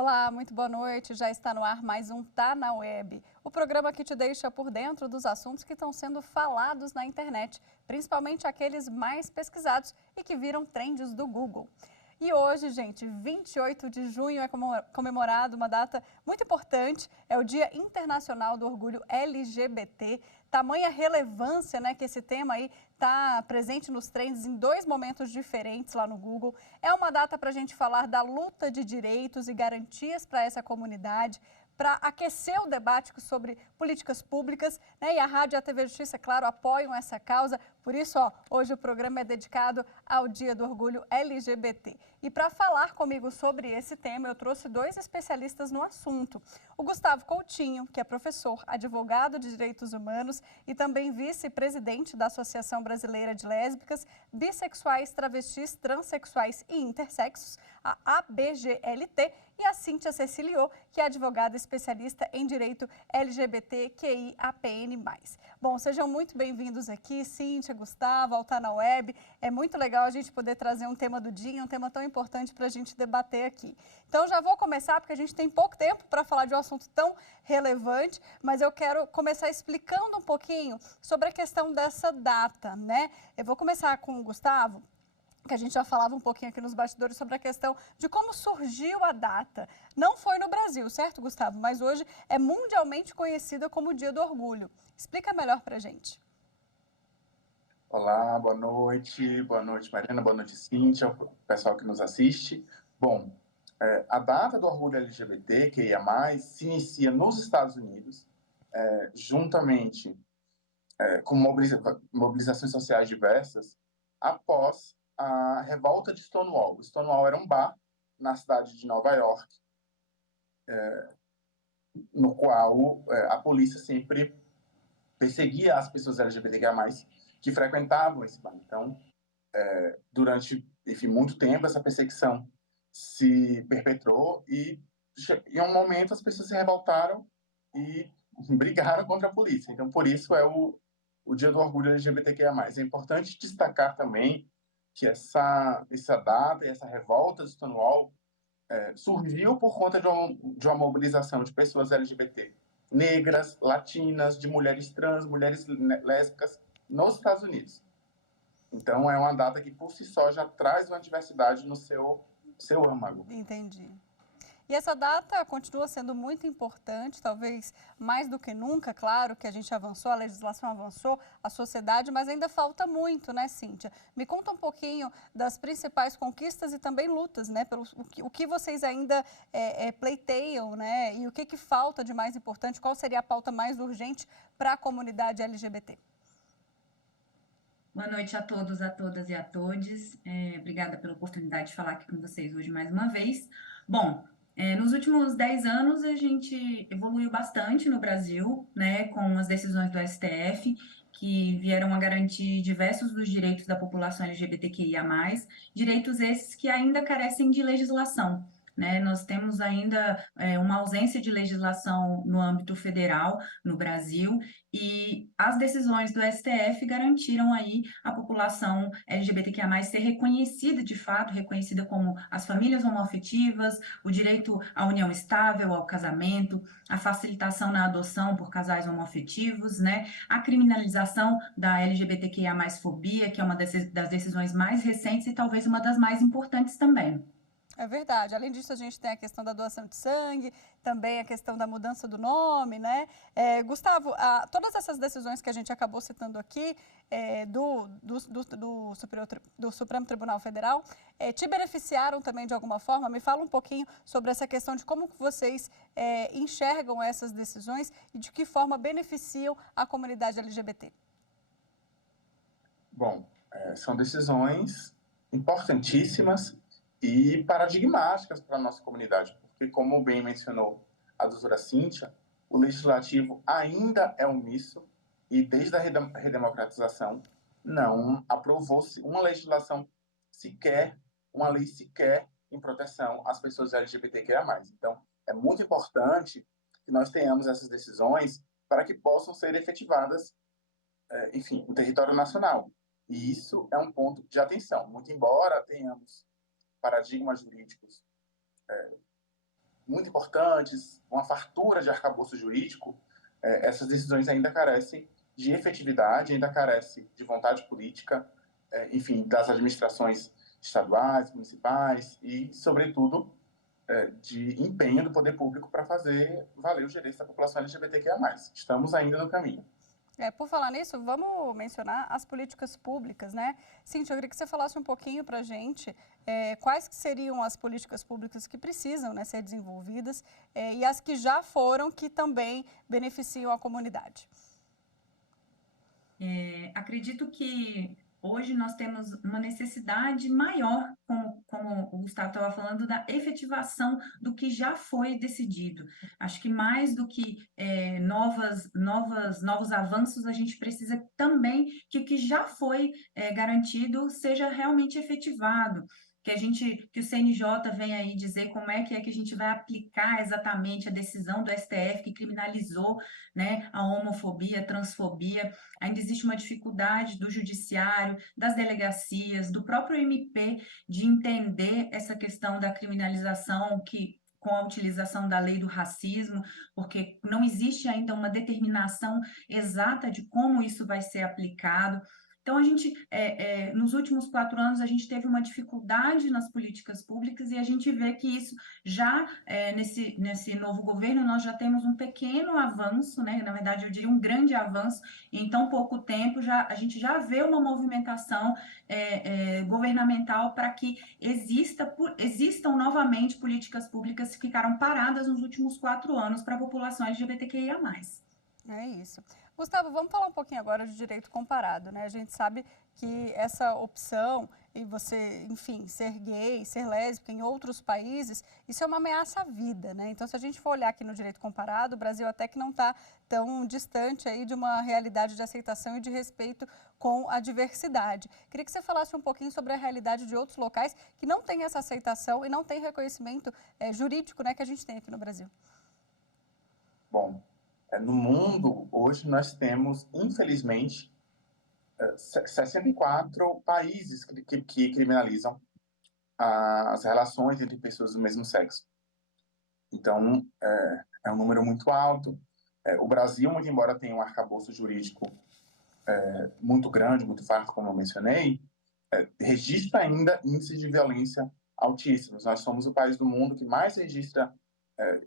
Olá, muito boa noite. Já está no ar mais um Tá na Web, o programa que te deixa por dentro dos assuntos que estão sendo falados na internet, principalmente aqueles mais pesquisados e que viram trends do Google. E hoje, gente, 28 de junho é comemorado uma data muito importante, é o Dia Internacional do Orgulho LGBT. Tamanha relevância, né, que esse tema aí está presente nos trends em dois momentos diferentes lá no Google. É uma data para a gente falar da luta de direitos e garantias para essa comunidade, para aquecer o debate sobre políticas públicas, né? E a Rádio e a TV Justiça, claro, apoiam essa causa. Por isso, hoje o programa é dedicado ao Dia do Orgulho LGBT. E para falar comigo sobre esse tema, eu trouxe dois especialistas no assunto. O Gustavo Coutinho, que é professor, advogado de direitos humanos e também vice-presidente da Associação Brasileira de Lésbicas, Bissexuais, Travestis, Transsexuais e Intersexos, a ABGLT, e a Cíntia Ceciliô, que é advogada especialista em direito LGBTQIAPN+. Bom, sejam muito bem-vindos aqui, Cíntia, Gustavo, ao Tá na Web. É muito legal a gente poder trazer um tema do dia, um tema tão importante para a gente debater aqui. Então, já vou começar, porque a gente tem pouco tempo para falar de um assunto tão relevante, mas eu quero começar explicando um pouquinho sobre a questão dessa data, né? Eu vou começar com o Gustavo, que a gente já falava um pouquinho aqui nos bastidores sobre a questão de como surgiu a data. Não foi no Brasil, certo, Gustavo? Mas hoje é mundialmente conhecida como o Dia do Orgulho. Explica melhor pra gente. Olá, boa noite. Boa noite, Mariana. Boa noite, Cíntia, o pessoal que nos assiste. Bom, a data do orgulho LGBT, que ia se inicia nos Estados Unidos, juntamente com mobilizações sociais diversas, após a revolta de Stonewall. O Stonewall era um bar na cidade de Nova York, no qual a polícia sempre perseguia as pessoas LGBTQIA+, que frequentavam esse bar. Então, durante, enfim, muito tempo, essa perseguição se perpetrou e, em um momento, as pessoas se revoltaram e brigaram contra a polícia. Então, por isso é o Dia do Orgulho LGBTQIA+. É importante destacar também que essa data e essa revolta de Stonewall surgiu por conta de uma mobilização de pessoas LGBT, negras, latinas, de mulheres trans, mulheres lésbicas, nos Estados Unidos. Então, é uma data que, por si só, já traz uma diversidade no seu âmago. Entendi. E essa data continua sendo muito importante, talvez mais do que nunca, claro que a gente avançou, a legislação avançou, a sociedade, mas ainda falta muito, né, Cíntia? Me conta um pouquinho das principais conquistas e também lutas, né? O que vocês ainda pleiteiam, né? E o que falta de mais importante, qual seria a pauta mais urgente para a comunidade LGBT? Boa noite a todos, a todas e a todes. Obrigada pela oportunidade de falar aqui com vocês hoje mais uma vez. Bom, nos últimos 10 anos a gente evoluiu bastante no Brasil, né, com as decisões do STF, que vieram a garantir diversos dos direitos da população LGBTQIA+, direitos esses que ainda carecem de legislação. Né, nós temos ainda uma ausência de legislação no âmbito federal no Brasil, e as decisões do STF garantiram aí a população LGBTQIA+, ser reconhecida de fato, reconhecida como as famílias homoafetivas, o direito à união estável, ao casamento, a facilitação na adoção por casais homoafetivos, né, a criminalização da LGBTQIA+ fobia, que é uma das decisões mais recentes e talvez uma das mais importantes também. É verdade. Além disso, a gente tem a questão da doação de sangue, também a questão da mudança do nome, né? Gustavo, todas essas decisões que a gente acabou citando aqui do Supremo Tribunal Federal te beneficiaram também de alguma forma? Me fala um pouquinho sobre essa questão de como vocês enxergam essas decisões e de que forma beneficiam a comunidade LGBT. Bom, são decisões importantíssimas e paradigmáticas para a nossa comunidade, porque, como bem mencionou a doutora Cíntia, o legislativo ainda é omisso e, desde a redemocratização, não aprovou-se uma legislação sequer, uma lei sequer em proteção às pessoas LGBTQIA+. Então, é muito importante que nós tenhamos essas decisões para que possam ser efetivadas, enfim, no território nacional. E isso é um ponto de atenção. Muito embora tenhamos paradigmas jurídicos muito importantes, uma fartura de arcabouço jurídico, essas decisões ainda carecem de efetividade, ainda carecem de vontade política, enfim, das administrações estaduais, municipais e, sobretudo, de empenho do poder público para fazer valer os direitos da população LGBTQIA+. Estamos ainda no caminho. Por falar nisso, vamos mencionar as políticas públicas, né? Cíntia, eu queria que você falasse um pouquinho para a gente quais que seriam as políticas públicas que precisam, né, ser desenvolvidas e as que já foram, que também beneficiam a comunidade. Acredito que hoje nós temos uma necessidade maior, como o Gustavo estava falando, da efetivação do que já foi decidido. Acho que mais do que novos avanços, a gente precisa também que o que já foi garantido seja realmente efetivado. Que o CNJ venha aí dizer como é que a gente vai aplicar exatamente a decisão do STF que criminalizou, né, a homofobia, a transfobia. Ainda existe uma dificuldade do judiciário, das delegacias, do próprio MP de entender essa questão da criminalização com a utilização da lei do racismo, porque não existe ainda uma determinação exata de como isso vai ser aplicado. Então, nos últimos 4 anos, a gente teve uma dificuldade nas políticas públicas e a gente vê que isso já, nesse novo governo, nós já temos um pequeno avanço, né? Na verdade, eu diria um grande avanço, em tão pouco tempo, a gente já vê uma movimentação governamental para que existam novamente políticas públicas que ficaram paradas nos últimos 4 anos para a população LGBTQIA+. É isso. Gustavo, vamos falar um pouquinho agora de direito comparado, né? A gente sabe que essa opção e você, enfim, ser gay, ser lésbica em outros países, isso é uma ameaça à vida, né? Então, se a gente for olhar aqui no direito comparado, o Brasil até que não está tão distante aí de uma realidade de aceitação e de respeito com a diversidade. Queria que você falasse um pouquinho sobre a realidade de outros locais que não têm essa aceitação e não têm reconhecimento jurídico, né, que a gente tem aqui no Brasil. Bom, no mundo, hoje, nós temos, infelizmente, 64 países que criminalizam as relações entre pessoas do mesmo sexo. Então, é um número muito alto. O Brasil, muito embora tenha um arcabouço jurídico muito grande, muito farto, como eu mencionei, registra ainda índices de violência altíssimos. Nós somos o país do mundo que mais registra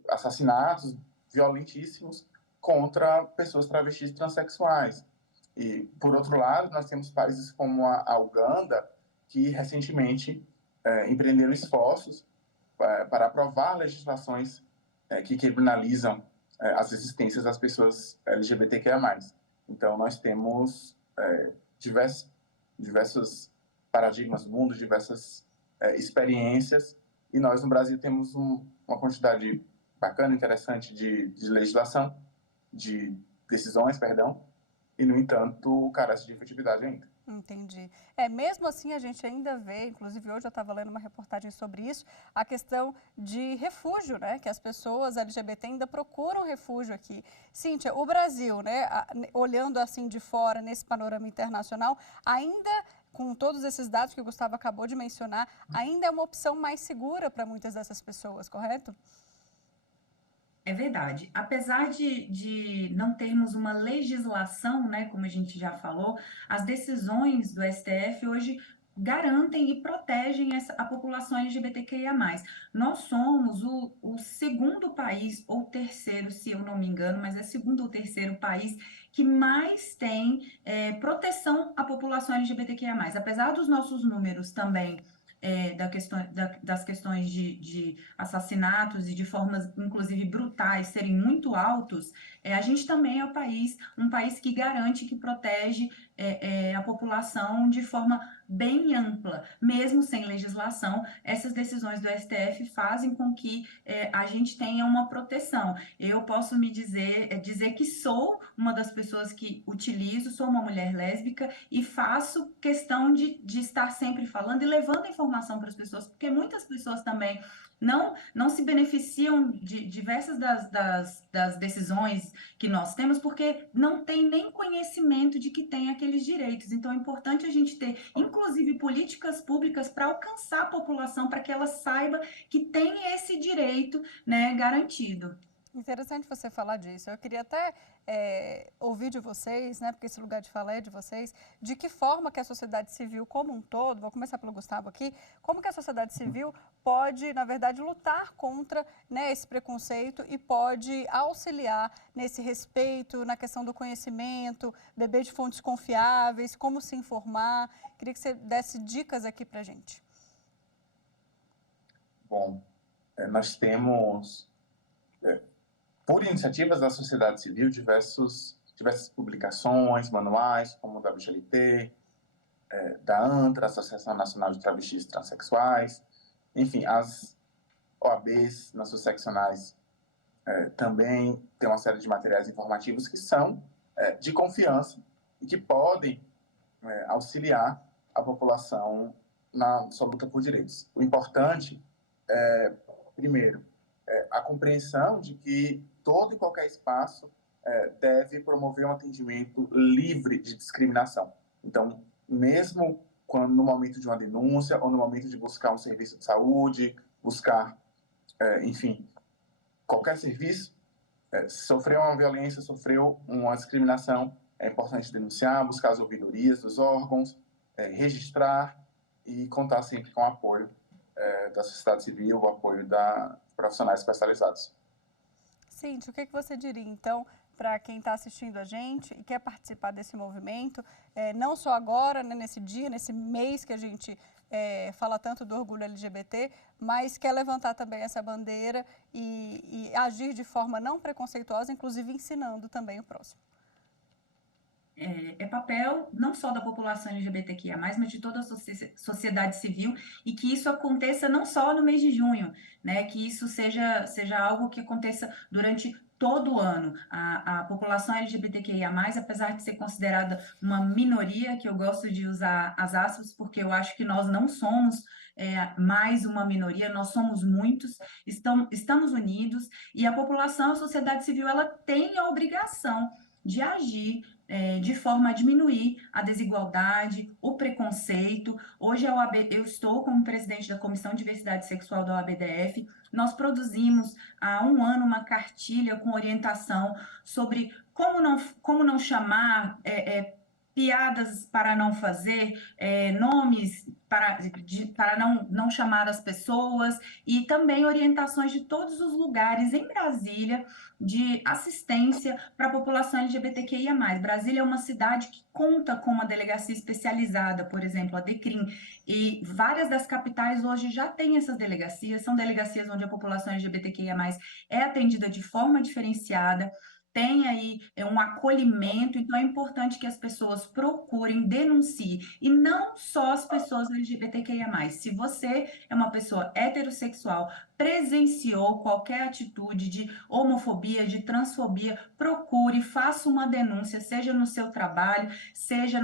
assassinatos violentíssimos contra pessoas travestis e transexuais. E, por outro lado, nós temos países como a Uganda, que recentemente empreenderam esforços para aprovar legislações que criminalizam as existências das pessoas LGBTQIA+. Então, nós temos diversos paradigmas do mundo, diversas experiências, e nós, no Brasil, temos uma quantidade bacana, interessante de legislação, de decisões, perdão, e, no entanto, carece de efetividade ainda. Entendi. Mesmo assim, a gente ainda vê, inclusive hoje eu estava lendo uma reportagem sobre isso, a questão de refúgio, né? Que as pessoas LGBT ainda procuram refúgio aqui. Cíntia, o Brasil, né, olhando assim de fora, nesse panorama internacional, ainda, com todos esses dados que o Gustavo acabou de mencionar, ainda é uma opção mais segura para muitas dessas pessoas, correto? É verdade. Apesar de não termos uma legislação, né, como a gente já falou, as decisões do STF hoje garantem e protegem a população LGBTQIA+. Nós somos o segundo país, ou terceiro, se eu não me engano, mas é segundo ou terceiro país que mais tem proteção à população LGBTQIA+. Apesar dos nossos números também das questões de assassinatos e de formas, inclusive, brutais serem muito altos, a gente também é um país que garante, que protege a população de forma bem ampla, mesmo sem legislação. Essas decisões do STF fazem com que a gente tenha uma proteção. Eu posso dizer que sou uma das pessoas que sou uma mulher lésbica e faço questão de estar sempre falando e levando informação para as pessoas, porque muitas pessoas também não se beneficiam de diversas das decisões que nós temos, porque não tem nem conhecimento de que tem aqueles direitos. Então, é importante a gente ter, inclusive, políticas públicas para alcançar a população, para que ela saiba que tem esse direito, né, garantido. Interessante você falar disso. Eu queria até ouvir de vocês, né, porque esse lugar de fala é de vocês, de que forma que a sociedade civil como um todo, vou começar pelo Gustavo aqui, como que a sociedade civil pode, na verdade, lutar contra, né, esse preconceito e pode auxiliar nesse respeito, na questão do conhecimento, beber de fontes confiáveis, como se informar. Queria que você desse dicas aqui para a gente. Bom, nós temos... por iniciativas da sociedade civil, diversas publicações, manuais, como o da BGLT, da ANTRA, Associação Nacional de Travestis e Transsexuais, enfim, as OABs nas suas seccionais também têm uma série de materiais informativos que são de confiança e que podem auxiliar a população na sua luta por direitos. O importante é, primeiro, a compreensão de que todo e qualquer espaço deve promover um atendimento livre de discriminação. Então, mesmo quando no momento de uma denúncia ou no momento de buscar um serviço de saúde, buscar, enfim, qualquer serviço, sofreu uma violência, sofreu uma discriminação, é importante denunciar, buscar as ouvidorias dos órgãos, registrar e contar sempre com o apoio da sociedade civil, o apoio da profissionais especializados. Cíntia, o que você diria, então, para quem está assistindo a gente e quer participar desse movimento, não só agora, né, nesse dia, nesse mês que a gente fala tanto do orgulho LGBT, mas quer levantar também essa bandeira e agir de forma não preconceituosa, inclusive ensinando também o próximo? É papel não só da população LGBTQIA+, mas de toda a sociedade civil, e que isso aconteça não só no mês de junho, né? Que isso seja algo que aconteça durante todo o ano. A população LGBTQIA+, apesar de ser considerada uma minoria, que eu gosto de usar as aspas, porque eu acho que nós não somos mais uma minoria, nós somos muitos, estamos unidos, e a população, a sociedade civil, ela tem a obrigação de agir de forma a diminuir a desigualdade, o preconceito. Hoje eu estou como presidente da Comissão de Diversidade Sexual da OABDF. Nós produzimos há um ano uma cartilha com orientação sobre como não chamar piadas para não fazer, nomes para não chamar as pessoas, e também orientações de todos os lugares em Brasília de assistência para a população LGBTQIA+. Brasília é uma cidade que conta com uma delegacia especializada, por exemplo, a DECRIM, e várias das capitais hoje já têm essas delegacias, são delegacias onde a população LGBTQIA+, é atendida de forma diferenciada, tem aí um acolhimento, então é importante que as pessoas procurem, denunciem, e não só as pessoas LGBTQIA+. Se você é uma pessoa heterossexual, presenciou qualquer atitude de homofobia, de transfobia, procure, faça uma denúncia, seja no seu trabalho, seja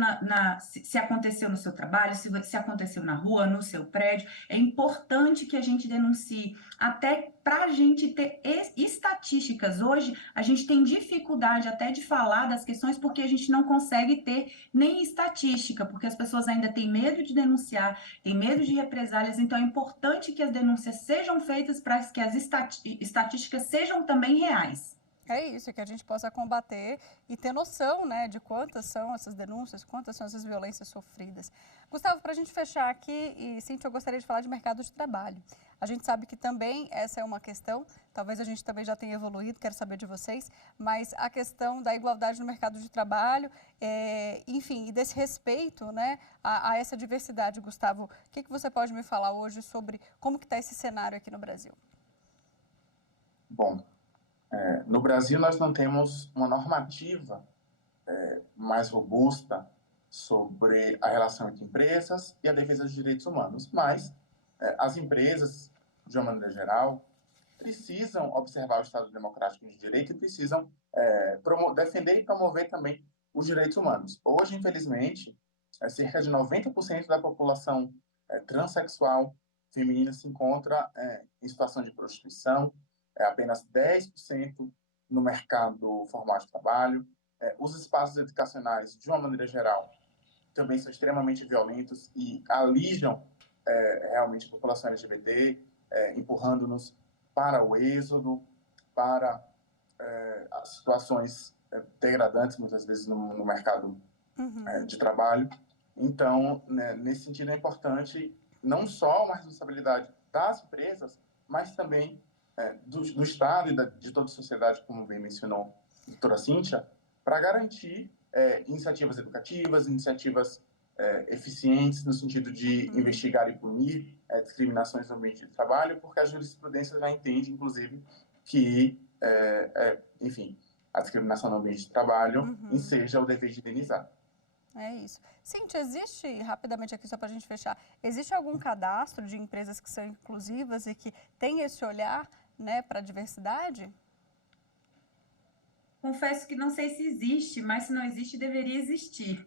se aconteceu no seu trabalho, se aconteceu na rua, no seu prédio. É importante que a gente denuncie, até para a gente ter estatísticas. Hoje, a gente tem dificuldade até de falar das questões porque a gente não consegue ter nem estatística, porque as pessoas ainda têm medo de denunciar, têm medo de represálias, então é importante que as denúncias sejam feitas para que as estatísticas sejam também reais. É isso, que a gente possa combater e ter noção, né, de quantas são essas denúncias, quantas são essas violências sofridas. Gustavo, para a gente fechar aqui, e Cíntia, eu gostaria de falar de mercado de trabalho. A gente sabe que também essa é uma questão, talvez a gente também já tenha evoluído, quero saber de vocês, mas a questão da igualdade no mercado de trabalho, enfim, e desse respeito, né, a essa diversidade. Gustavo, o que você pode me falar hoje sobre como que está esse cenário aqui no Brasil? Bom, no Brasil nós não temos uma normativa mais robusta sobre a relação entre empresas e a defesa dos direitos humanos, mas as empresas, de uma maneira geral, precisam observar o Estado Democrático de Direito e precisam defender e promover também os direitos humanos. Hoje, infelizmente, cerca de 90% da população transexual feminina se encontra em situação de prostituição, apenas 10% no mercado formal de trabalho. Os espaços educacionais, de uma maneira geral, também são extremamente violentos e alijam realmente a população LGBT, empurrando-nos para o êxodo, para as situações degradantes, muitas vezes, no mercado de trabalho. Então, né, nesse sentido, é importante não só uma responsabilidade das empresas, mas também do Estado e de toda a sociedade, como bem mencionou a doutora Cíntia, para garantir iniciativas educativas, iniciativas eficientes no sentido de investigar e punir discriminações no ambiente de trabalho, porque a jurisprudência já entende, inclusive, que, enfim, a discriminação no ambiente de trabalho enseja o dever de indenizar. É isso. Cíntia, existe, rapidamente aqui só para a gente fechar, existe algum cadastro de empresas que são inclusivas e que tem esse olhar, né, para a diversidade? Confesso que não sei se existe, mas se não existe, deveria existir.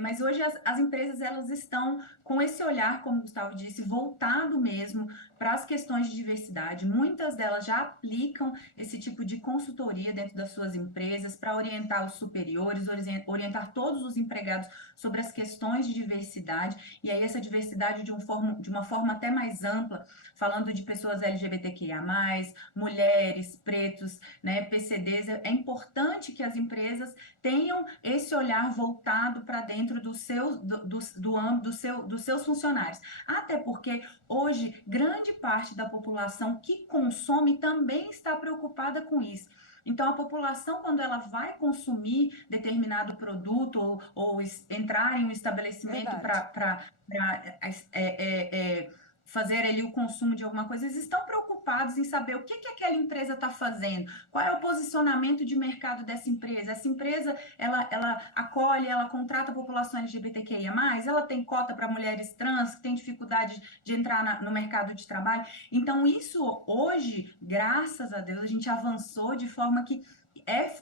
Mas hoje as empresas elas estão com esse olhar, como o Gustavo disse, voltado mesmo para as questões de diversidade. Muitas delas já aplicam esse tipo de consultoria dentro das suas empresas para orientar os superiores, orientar todos os empregados sobre as questões de diversidade. E aí essa diversidade de uma forma até mais ampla, falando de pessoas LGBTQIA+, mulheres, pretos, né, PCDs, é importante que as empresas tenham esse olhar voltado para dentro do âmbito dos seus funcionários. Até porque hoje grande parte da população que consome também está preocupada com isso. Então, a população, quando ela vai consumir determinado produto ou entrar em um estabelecimento para fazer ali o consumo de alguma coisa, eles estão preocupados em saber o que aquela empresa está fazendo, qual é o posicionamento de mercado dessa empresa. Essa empresa, ela acolhe, ela contrata a população LGBTQIA+, ela tem cota para mulheres trans que têm dificuldade de entrar no mercado de trabalho. Então, isso hoje, graças a Deus, a gente avançou de forma que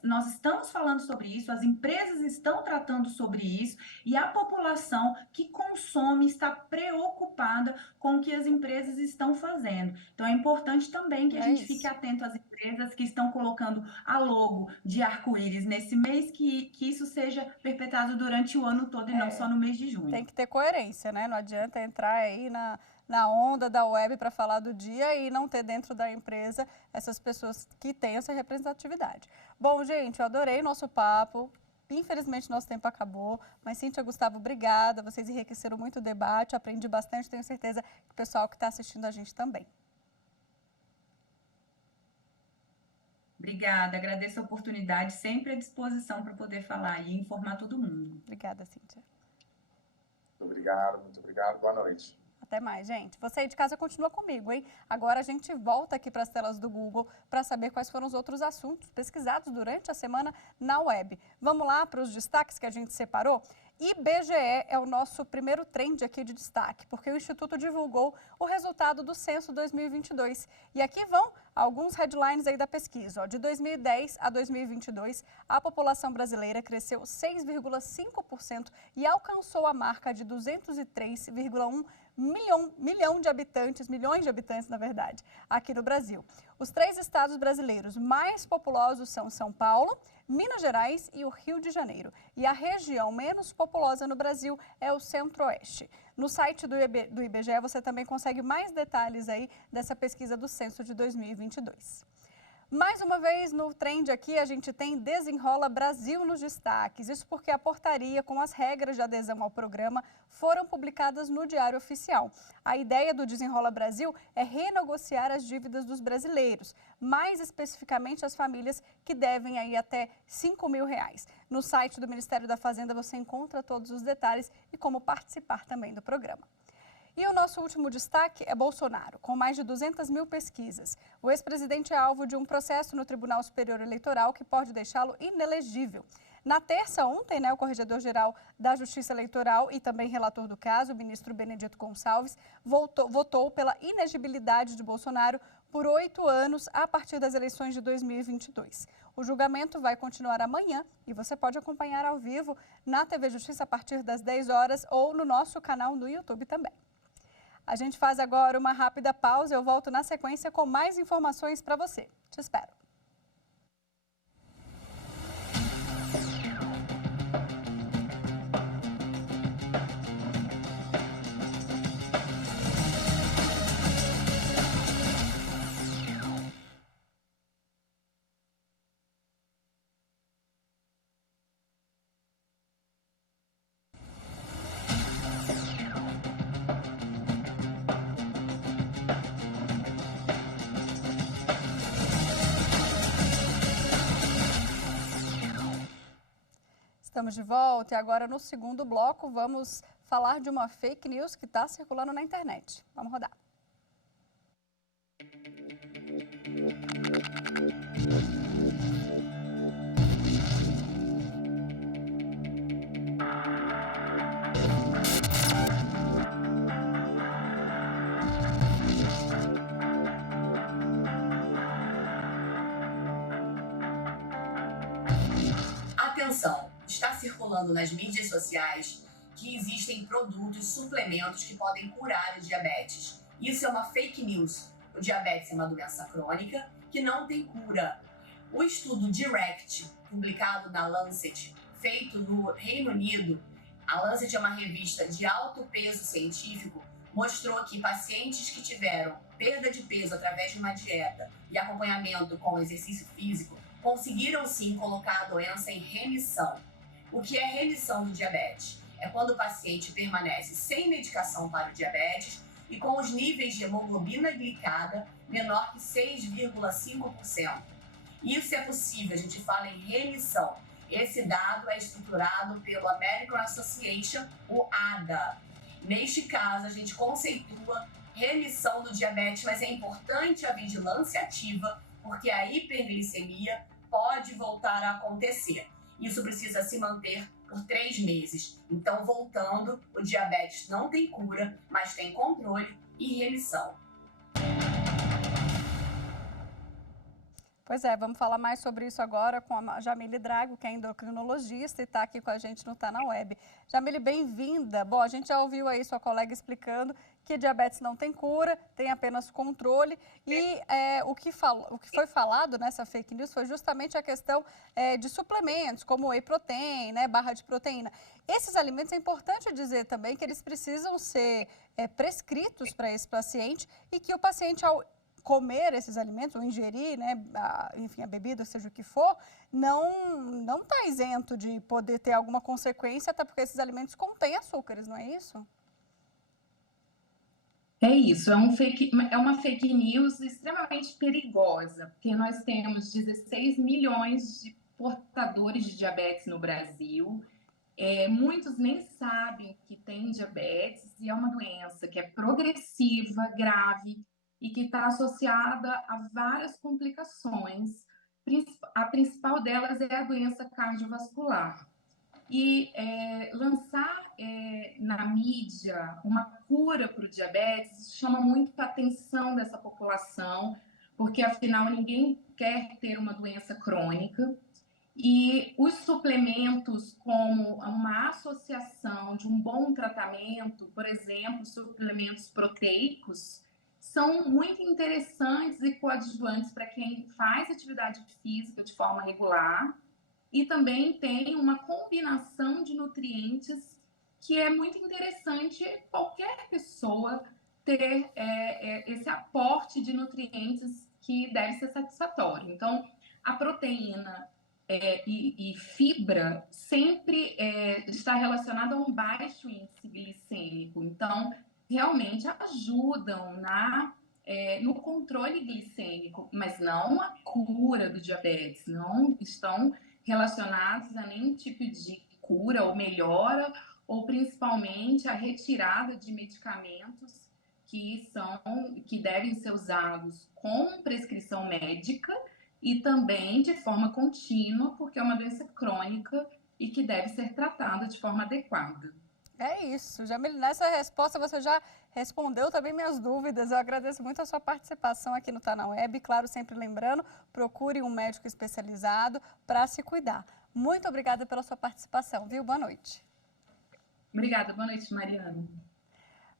nós estamos falando sobre isso, as empresas estão tratando sobre isso e a população que consome está preocupada com o que as empresas estão fazendo. Então, é importante também que a gente fique atento às empresas que estão colocando a logo de arco-íris nesse mês, que isso seja perpetuado durante o ano todo e não só no mês de junho. Tem que ter coerência, né? Não adianta entrar aí na onda da web para falar do dia e não ter dentro da empresa essas pessoas que têm essa representatividade. Bom, gente, eu adorei nosso papo. Infelizmente, nosso tempo acabou, mas Cíntia, Gustavo, obrigada. Vocês enriqueceram muito o debate, aprendi bastante, tenho certeza que o pessoal que está assistindo a gente também. Obrigada, agradeço a oportunidade, sempre à disposição para poder falar e informar todo mundo. Obrigada, Cíntia. Muito obrigado, boa noite. Até mais, gente. Você aí de casa continua comigo, hein? Agora a gente volta aqui para as telas do Google para saber quais foram os outros assuntos pesquisados durante a semana na web. Vamos lá para os destaques que a gente separou? IBGE é o nosso primeiro trend aqui de destaque, porque o Instituto divulgou o resultado do Censo 2022. E aqui vão alguns headlines aí da pesquisa. De 2010 a 2022, a população brasileira cresceu 6,5% e alcançou a marca de 203,1 milhões de habitantes, na verdade, aqui no Brasil. Os 3 estados brasileiros mais populosos são São Paulo, Minas Gerais e o Rio de Janeiro. E a região menos populosa no Brasil é o Centro-Oeste. No site do IBGE você também consegue mais detalhes aí dessa pesquisa do Censo de 2022. Mais uma vez, no trend aqui, a gente tem Desenrola Brasil nos destaques. Isso porque a portaria com as regras de adesão ao programa foram publicadas no Diário Oficial. A ideia do Desenrola Brasil é renegociar as dívidas dos brasileiros, mais especificamente as famílias que devem aí até R$5 mil. No site do Ministério da Fazenda você encontra todos os detalhes e como participar também do programa. E o nosso último destaque é Bolsonaro, com mais de 200 mil pesquisas. O ex-presidente é alvo de um processo no Tribunal Superior Eleitoral que pode deixá-lo inelegível. Na terça, ontem, o Corregedor-Geral da Justiça Eleitoral e também relator do caso, o ministro Benedito Gonçalves, votou pela inegibilidade de Bolsonaro por 8 anos a partir das eleições de 2022. O julgamento vai continuar amanhã e você pode acompanhar ao vivo na TV Justiça a partir das 10 horas ou no nosso canal no YouTube também. A gente faz agora uma rápida pausa e eu volto na sequência com mais informações para você. Te espero. Estamos de volta e agora no segundo bloco vamos falar de uma fake news que está circulando na internet. Vamos rodar. Atenção! Está circulando nas mídias sociais que existem produtos, suplementos que podem curar o diabetes. Isso é uma fake news. O diabetes é uma doença crônica que não tem cura. O estudo DIRECT, publicado na Lancet, feito no Reino Unido, a Lancet é uma revista de alto peso científico, mostrou que pacientes que tiveram perda de peso através de uma dieta e acompanhamento com exercício físico conseguiram sim colocar a doença em remissão. O que é remissão do diabetes? É quando o paciente permanece sem medicação para o diabetes e com os níveis de hemoglobina glicada menor que 6,5%. Isso é possível, a gente fala em remissão. Esse dado é estruturado pelo American Association, o ADA. Neste caso, a gente conceitua remissão do diabetes, mas é importante a vigilância ativa, porque a hiperglicemia pode voltar a acontecer. Isso precisa se manter por 3 meses. Então, voltando, o diabetes não tem cura, mas tem controle e remissão. Pois é, vamos falar mais sobre isso agora com a Jamile Drago, que é endocrinologista e está aqui com a gente no Tá na Web. Jamile, bem-vinda. Bom, a gente já ouviu aí sua colega explicando que diabetes não tem cura, tem apenas controle. E o que foi falado nessa fake news foi justamente a questão de suplementos, como whey protein, né, barra de proteína. Esses alimentos, é importante dizer também que eles precisam ser prescritos para esse paciente e que o paciente, ao comer esses alimentos ou ingerir, né, enfim, a bebida, seja o que for, não está isento de poder ter alguma consequência, até porque esses alimentos contêm açúcares, não é isso? É isso, é uma fake news extremamente perigosa, porque nós temos 16 milhões de portadores de diabetes no Brasil. Muitos nem sabem que têm diabetes e é uma doença que é progressiva, grave e que está associada a várias complicações. A principal delas é a doença cardiovascular. E lançar na mídia uma cura para o diabetes chama muito a atenção dessa população, porque afinal ninguém quer ter uma doença crônica. E os suplementos, como uma associação de um bom tratamento, por exemplo, suplementos proteicos, são muito interessantes e coadjuvantes para quem faz atividade física de forma regular e também tem uma combinação de nutrientes que é muito interessante qualquer pessoa ter esse aporte de nutrientes que deve ser satisfatório. Então, a proteína e fibra sempre está relacionada a um baixo índice glicêmico. Então, realmente ajudam no controle glicêmico, mas não a cura do diabetes, não estão relacionados a nenhum tipo de cura ou melhora, ou principalmente a retirada de medicamentos que devem ser usados com prescrição médica e também de forma contínua, porque é uma doença crônica e que deve ser tratada de forma adequada. É isso, Jamile, nessa resposta você já respondeu também minhas dúvidas. Eu agradeço muito a sua participação aqui no Tá na Web. Claro, sempre lembrando, procure um médico especializado para se cuidar. Muito obrigada pela sua participação, viu? Boa noite. Obrigada, boa noite, Mariana.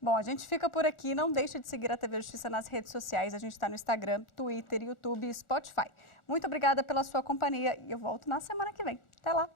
Bom, a gente fica por aqui. Não deixe de seguir a TV Justiça nas redes sociais. A gente está no Instagram, Twitter, YouTube e Spotify. Muito obrigada pela sua companhia e eu volto na semana que vem. Até lá!